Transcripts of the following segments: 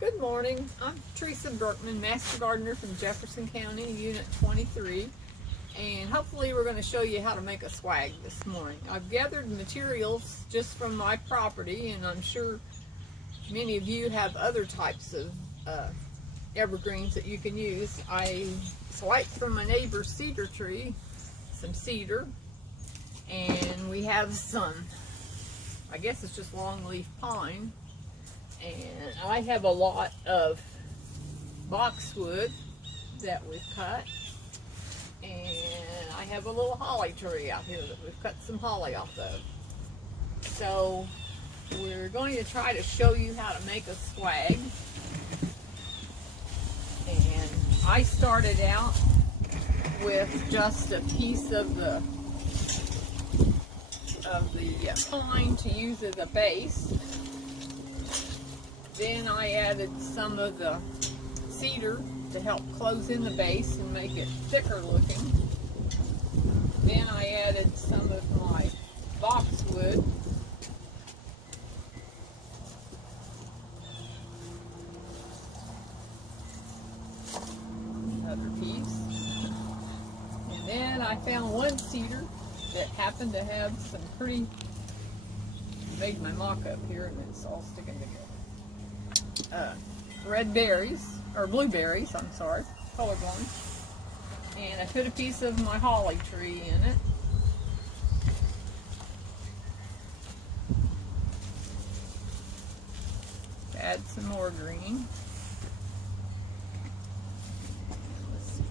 Good morning. I'm Teresa Berkman, Master Gardener from Jefferson County, Unit 23, and hopefully we're going to show you how to make a swag this morning. I've gathered materials just from my property, and I'm sure many of you have other types of evergreens that you can use. I swiped from my neighbor's cedar tree, some cedar, and we have some, I guess it's just longleaf pine. And I have a lot of boxwood that we've cut, and I have a little holly tree out here that we've cut some holly off of. So we're going to try to show you how to make a swag. And I started out with just a piece of the pine to use as a base. Then I added some of the cedar to help close in the base and make it thicker looking. Then I added some of my boxwood. Another piece. And then I found one cedar that happened to have some pretty, made my mock-up here and it's all sticking together. Red berries, or blueberries, I'm sorry, colorblind. And I put a piece of my holly tree in it. Add some more green. Let's see.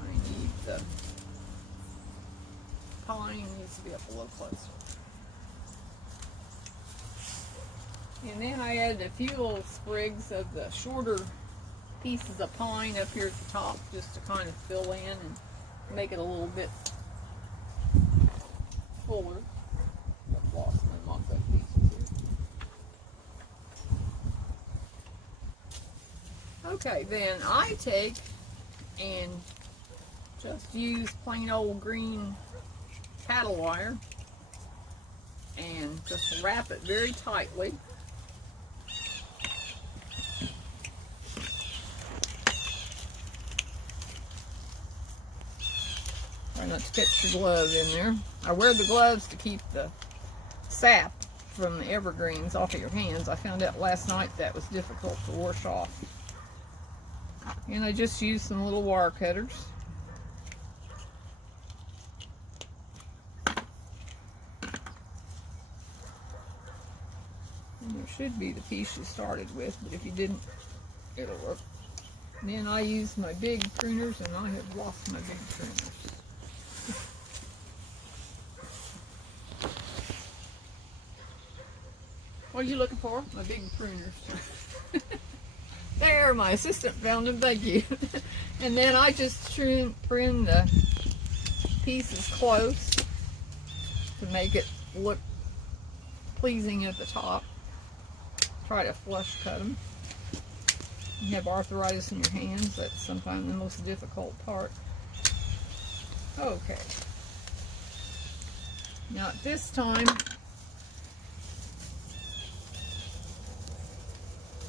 I need the pine needs to be up a little closer. And then I added a few little sprigs of the shorter pieces of pine up here at the top just to kind of fill in and make it a little bit fuller. I've lost my mock-up pieces here. Okay, then I take and just use plain old green paddle wire and just wrap it very tightly. Try not to catch your glove in there. I wear the gloves to keep the sap from the evergreens off of your hands. I found out last night that was difficult to wash off. And I just used some little wire cutters. And there should be the piece you started with, but if you didn't, it'll work. And then I use my big pruners, and I have lost my big pruners. What are you looking for? My big pruners. There, my assistant found them, thank you. And then I just prune the pieces close to make it look pleasing at the top. Try to flush cut them. You have arthritis in your hands, that's sometimes the most difficult part. Okay. Now at this time,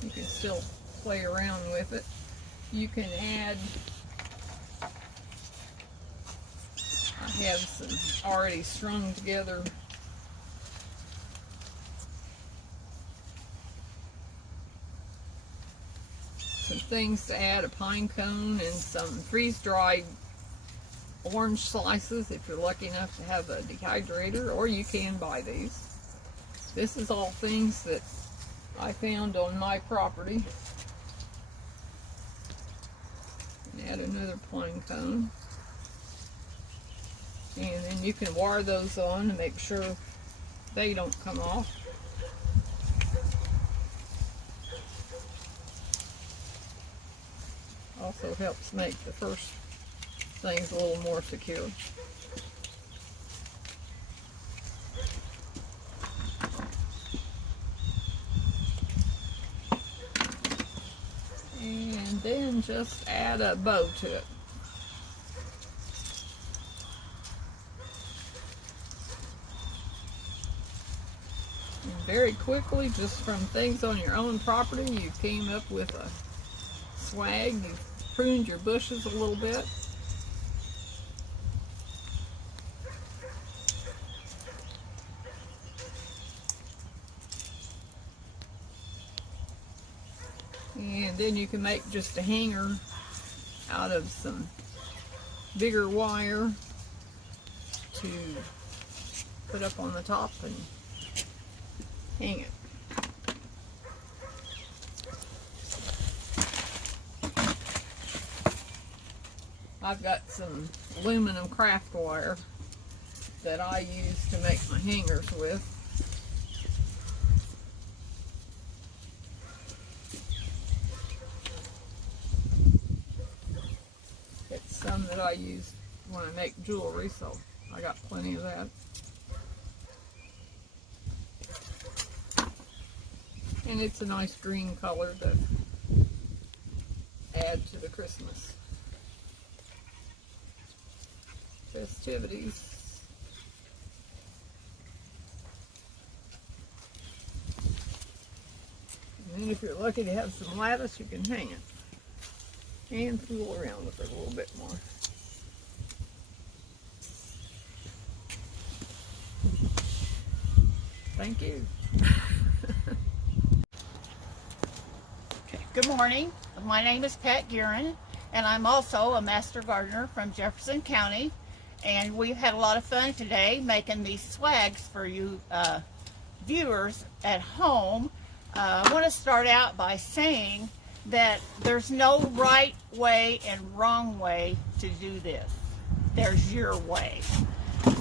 you can still play around with it. You can add, I have some already strung together some things to add, a pine cone and some freeze-dried orange slices if you're lucky enough to have a dehydrator, or you can buy these. This is all things that I found on my property. And add another pine cone. And then you can wire those on to make sure they don't come off. Also helps make the first things a little more secure. And then just add a bow to it. very quickly, just from things on your own property, you came up with a swag. You pruned your bushes a little bit. And then you can make just a hanger out of some bigger wire to put up on the top and hang it. I've got some aluminum craft wire that I use to make my hangers with. It's some that I use when I make jewelry, so I got plenty of that. And it's a nice green color to add to the Christmas festivities. And then if you're lucky to have some lattice, you can hang it and fool around with it a little bit more. Thank you. Good morning. My name is Pat Guerin, and I'm also a Master Gardener from Jefferson County. And we've had a lot of fun today making these swags for you viewers at home. I want to start out by saying that there's no right way and wrong way to do this. There's your way.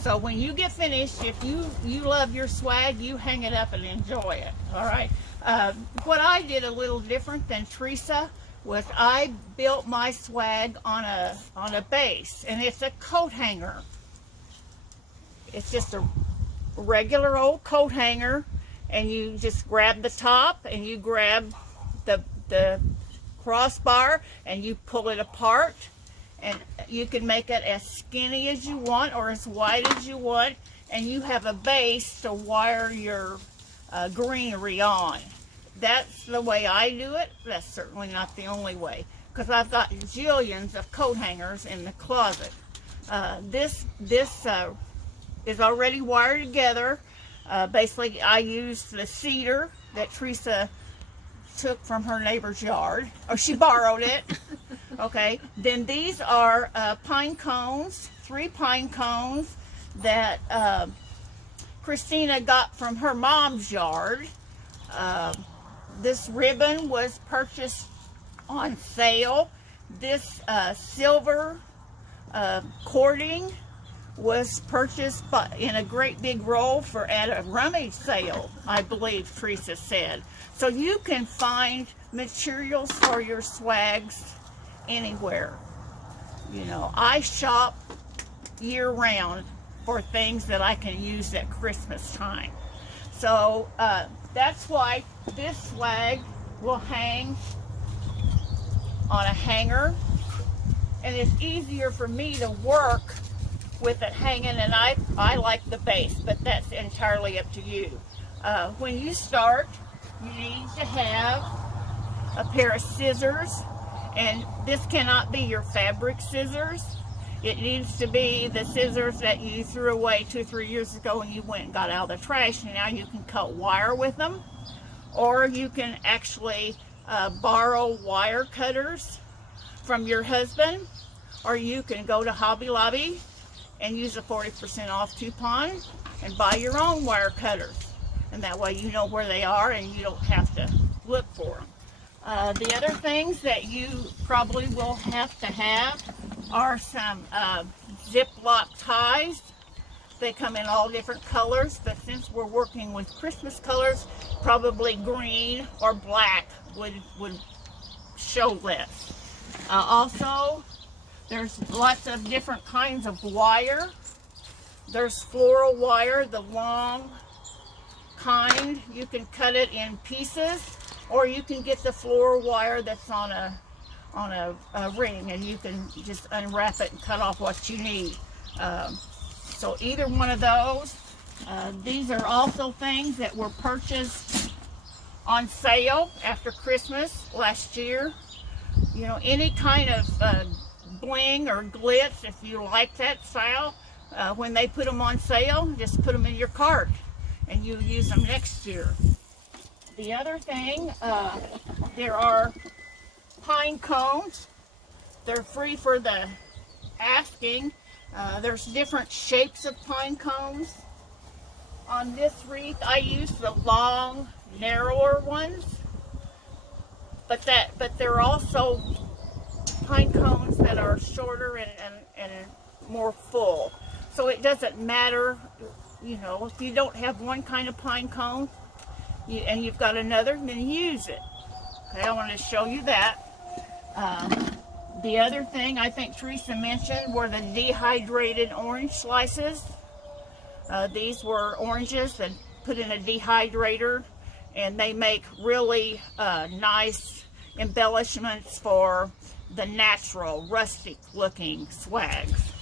So when you get finished, if you love your swag, you hang it up and enjoy it. All right. What I did a little different than Teresa was I built my swag on a base, and it's a coat hanger. It's just a regular old coat hanger, and you just grab the top and you grab the crossbar and you pull it apart, and you can make it as skinny as you want or as wide as you want, and you have a base to wire your greenery on. That's the way I do it. That's certainly not the only way, because I've got jillions of coat hangers in the closet. This is already wired together. Basically, I used the cedar that Teresa took from her neighbor's yard, or she borrowed it. Okay. Then these are pine cones, 3 pine cones that Christina got from her mom's yard. This ribbon was purchased on sale. This silver cording was purchased in a great big roll at a rummage sale, I believe Teresa said. So you can find materials for your swags anywhere. You know, I shop year round for things that I can use at Christmas time. So that's why this swag will hang on a hanger, and it's easier for me to work with it hanging, and I like the base, but that's entirely up to you. When you start, you need to have a pair of scissors, and this cannot be your fabric scissors. It needs to be the scissors that you threw away 2 or 3 years ago and you went and got out of the trash, and now you can cut wire with them. Or you can actually borrow wire cutters from your husband, or you can go to Hobby Lobby and use a 40% off coupon and buy your own wire cutters. And that way you know where they are and you don't have to look for them. The other things that you probably will have to have are some Ziploc ties. They come in all different colors, but since we're working with Christmas colors, probably green or black would show this. Also, there's lots of different kinds of wire. There's floral wire, the long kind. You can cut it in pieces, or you can get the floral wire that's on a ring, and you can just unwrap it and cut off what you need. So either one of those These are also things that were purchased on sale after Christmas last year. You know, any kind of bling or glitz, if you like that style, when they put them on sale, just put them in your cart and you use them next year. The other thing, there are pine cones. They're free for the asking. There's different shapes of pine cones. On this wreath, I use the long, narrower ones, but there are also pine cones that are shorter and more full. So it doesn't matter, you know, if you don't have one kind of pine cone and you've got another, then use it. Okay, I wanted to show you that. The other thing I think Teresa mentioned were the dehydrated orange slices. These were oranges that put in a dehydrator, and they make really nice embellishments for the natural, rustic looking swags.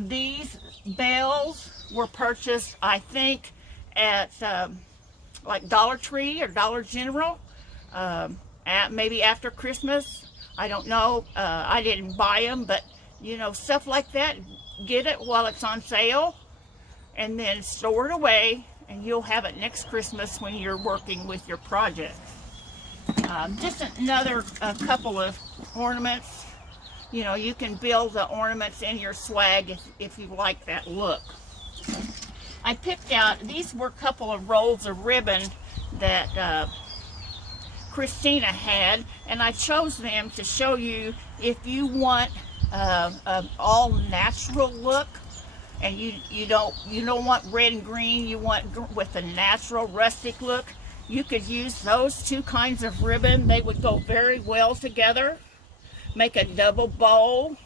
These bells were purchased, I think, at like Dollar Tree or Dollar General, maybe after Christmas. I don't know. I didn't buy them, but you know, stuff like that, get it while it's on sale and then store it away, and you'll have it next Christmas when you're working with your project. Just another couple of ornaments. You know, you can build the ornaments in your swag if you like that look. I picked out, these were a couple of rolls of ribbon that Christina had, and I chose them to show you if you want an all natural look, and you don't want red and green, you want with a natural rustic look. You could use those two kinds of ribbon. They would go very well together. Make a double bow,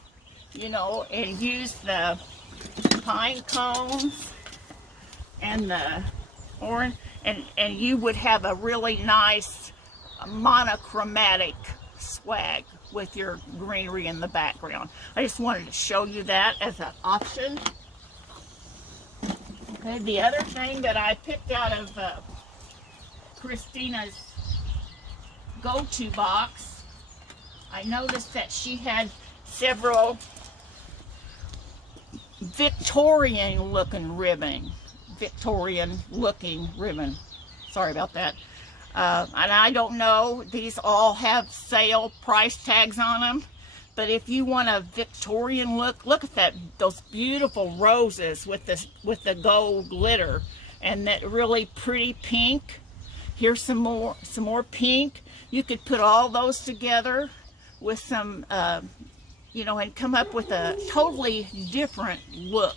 you know, and use the pine cones and the orange, and you would have a really nice monochromatic swag with your greenery in the background. I just wanted to show you that as an option. Okay, the other thing that I picked out of Christina's go-to box, I noticed that she had several Victorian looking ribbon. Sorry about that. And I don't know, these all have sale price tags on them, but if you want a Victorian look at that, those beautiful roses with the gold glitter and that really pretty pink. Here's some more pink. You could put all those together with some you know, and come up with a totally different look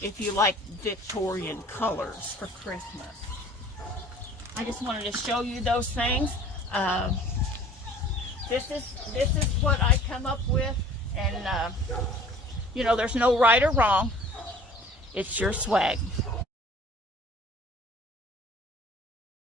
if you like Victorian colors for Christmas. I just wanted to show you those things. This is what I come up with, and you know, there's no right or wrong. It's your swag.